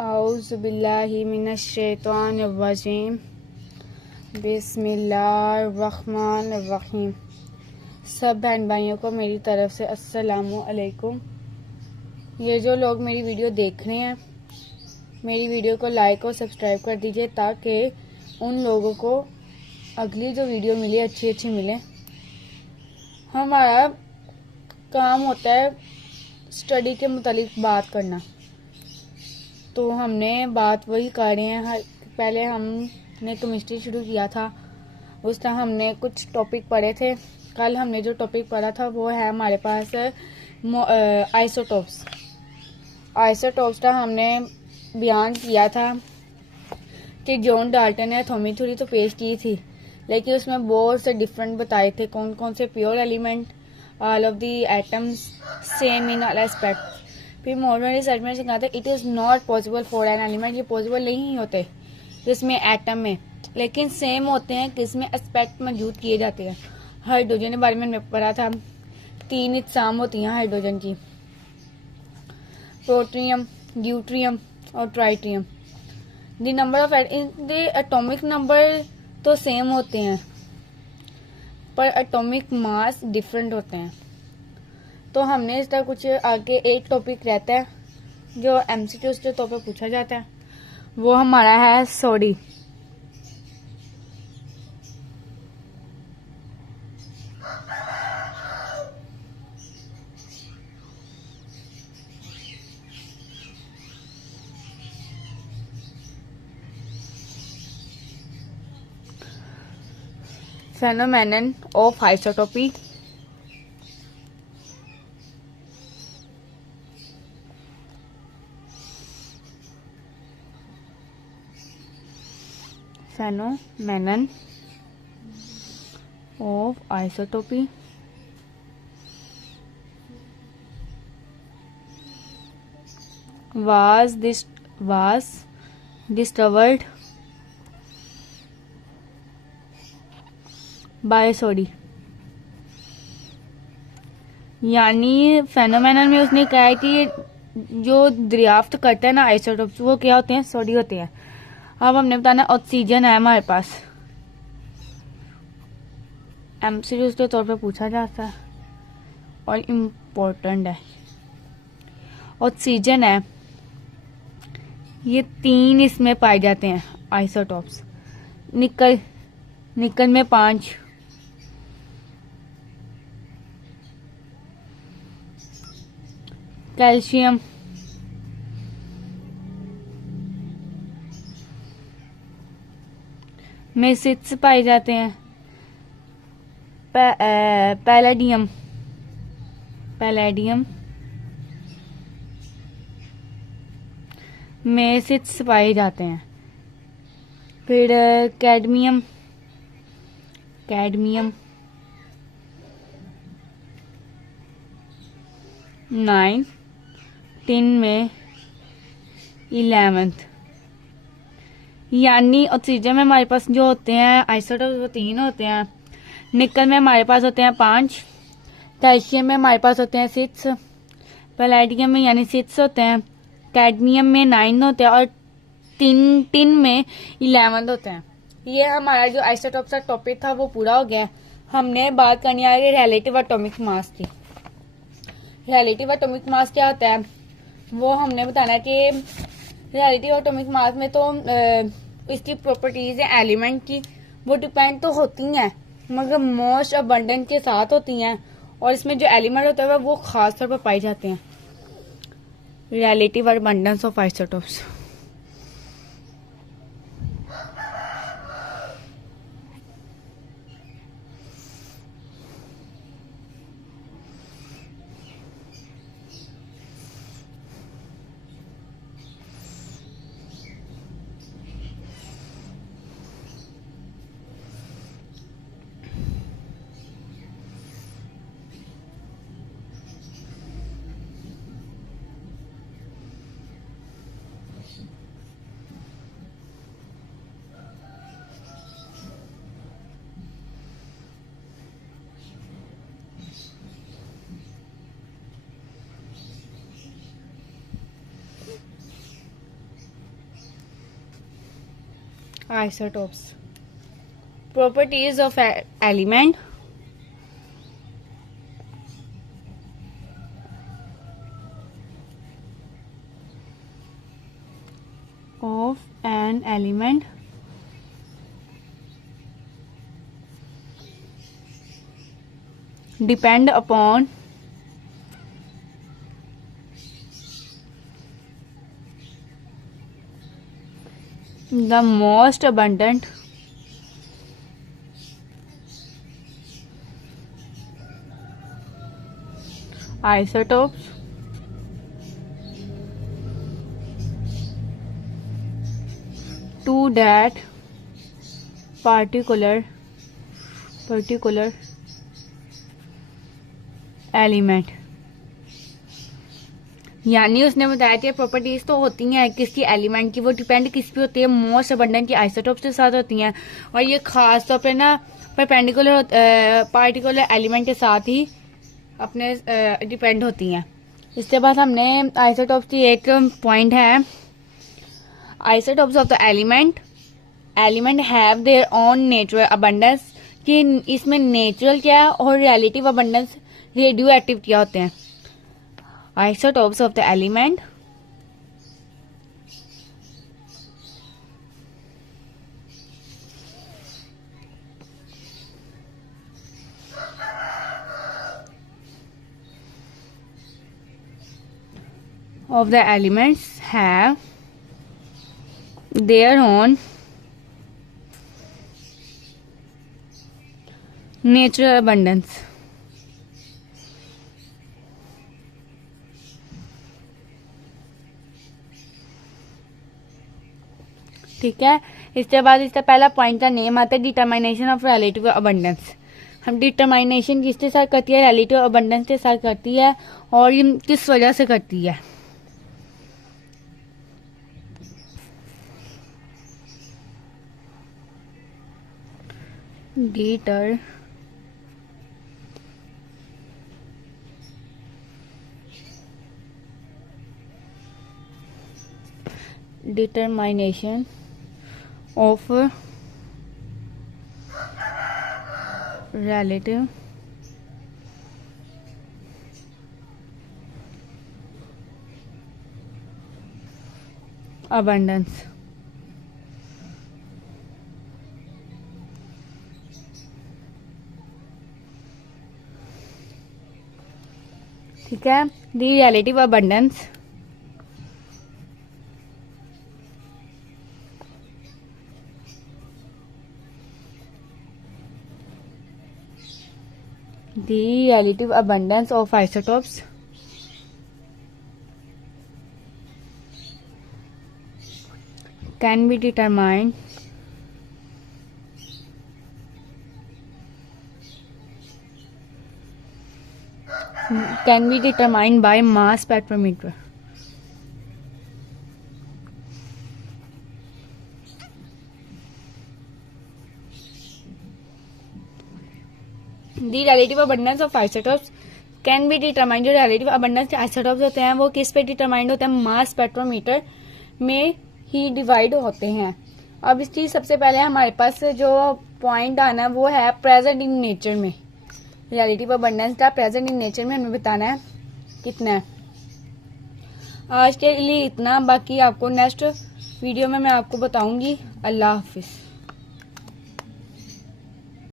औज़ु बिल्लाहि मिनश शैतानिर रजीम बिस्मिल्लाहिर्रहमानिर्रहीम। सब बहन भाइयों को मेरी तरफ से अस्सलामु अलैकुम। ये जो लोग मेरी वीडियो देख रहे हैं, मेरी वीडियो को लाइक और सब्सक्राइब कर दीजिए ताकि उन लोगों को अगली जो वीडियो मिले अच्छी मिले। हमारा काम होता है स्टडी के मुतालिक बात करना, तो हमने बात वही कर रहे हैं। पहले हमने केमिस्ट्री शुरू किया था, उस टाइम हमने कुछ टॉपिक पढ़े थे। कल हमने जो टॉपिक पढ़ा था वो है हमारे पास आइसोटोप्स। आइसोटोप्स का हमने बयान किया था कि जॉन डाल्टन ने एटॉमिक थ्योरी तो पेश की थी, लेकिन उसमें बहुत से डिफरेंट बताए थे कौन कौन से pure element, all of the atoms same in all aspect. फिर मॉडर्न रिसर्च में कहा था it is not possible for an element, ये पॉसिबल नहीं होते जिसमें एटम में, लेकिन सेम होते हैं किसमें एस्पेक्ट मौजूद किए जाते हैं। हाइड्रोजन के बारे में पढ़ा था, 3 इकसाम होती हैं हाइड्रोजन की, प्रोटियम, ड्यूट्रियम और tritium. The number of the atomic number तो सेम होते हैं पर एटॉमिक मास डिफरेंट होते हैं। तो हमने इसका कुछ आगे एक टॉपिक रहता है जो एमसीक्यूज के तौर पर पूछा जाता है, वो हमारा है Soddy. Phenomenon of isotopy. Phenomenon of isotopy was discovered by Soddy। यानी फेनोमेनन में उसने कहा है कि जो दरियाफ्त करते हैं ना आइसोटोप्स, वो क्या होते हैं? सोडी होते हैं। अब हमने बताना ऑक्सीजन है हमारे पास, एमसीक्यूज के तौर पे पूछा जाता है और इम्पोर्टेंट है। ऑक्सीजन है, ये 3 इसमें पाए जाते हैं आइसोटोप्स। निकल में 5, कैल्शियम में 6 पाए जाते हैं। पैलेडियम में 6 पाए जाते हैं। फिर कैडमियम 9, टिन में 11। यानी ऑक्सीजन में हमारे पास जो होते हैं आइसोटोप वो 3 होते हैं। निकल में हमारे पास होते हैं 5, कैल्शियम में हमारे पास होते हैं 6, पैलेडियम में यानी 6 होते हैं, कैडमियम में 9 होते हैं और टिन में 11 होते हैं। ये हमारा जो आइसोटोप का टॉपिक था वो पूरा हो गया। हमने बात करनी है रिलेटिव एटॉमिक मास की। रिलेटिव एटॉमिक मास क्या होता है वो हमने बताना है कि रिलेटिव एटॉमिक मास में तो इसकी प्रॉपर्टीज है एलिमेंट की, वो डिपेंड तो होती हैं मगर मोस्ट अबंडेंट के साथ होती हैं, और इसमें जो एलिमेंट होता है वो खास तौर पर पाए जाते हैं। Relative abundance of isotopes. isotopes. Properties of element. Of an element depend upon the most abundant isotopes to that particular element. यानी उसने बताया कि प्रॉपर्टीज तो होती हैं किसी एलिमेंट की, वो डिपेंड किस पे होती है, मोस्ट अबंडेंट की आइसोटोप्स के साथ होती हैं, और ये खास तौर पे ना परपेंडिकुलर पार्टिकुलर एलिमेंट के साथ ही अपने डिपेंड होती हैं। इसके बाद हमने आइसोटोप्स की एक पॉइंट है, isotopes of the element have their own natural abundance, कि इसमें नेचुरल क्या है और रिलेटिव अबंडेंस रेडियो एक्टिव क्या होते हैं। Isotopes of the element of the elements have their own natural abundance। ठीक है, इसके बाद इसका पहला पॉइंट का नेम आता है डिटरमिनेशन ऑफ रिलेटिव अबंडेंस। हम डिटरमिनेशन किसके साथ करती है, रिलेटिव अबंडेंस के साथ करती है, और ये किस वजह से करती है। Determination of relative abundance। ठीक है, the relative abundance the relative abundance of isotopes can be determined by mass spectrometer। The relative abundance of isotopes can be determined। जो relative abundance के isotopes होते हैं वो किस पे determined होते हैं, मास स्पेक्ट्रोमीटर में ही डिवाइड होते हैं। अब इस चीज सबसे पहले हमारे पास जो पॉइंट आना वो है प्रेजेंट इन नेचर में। रिलेटिव अबंडेंस का प्रेजेंट इन नेचर में हमें बताना है कितना है। आज के लिए इतना, बाकी आपको नेक्स्ट वीडियो में मैं आपको बताऊंगी। अल्लाह हाफिज।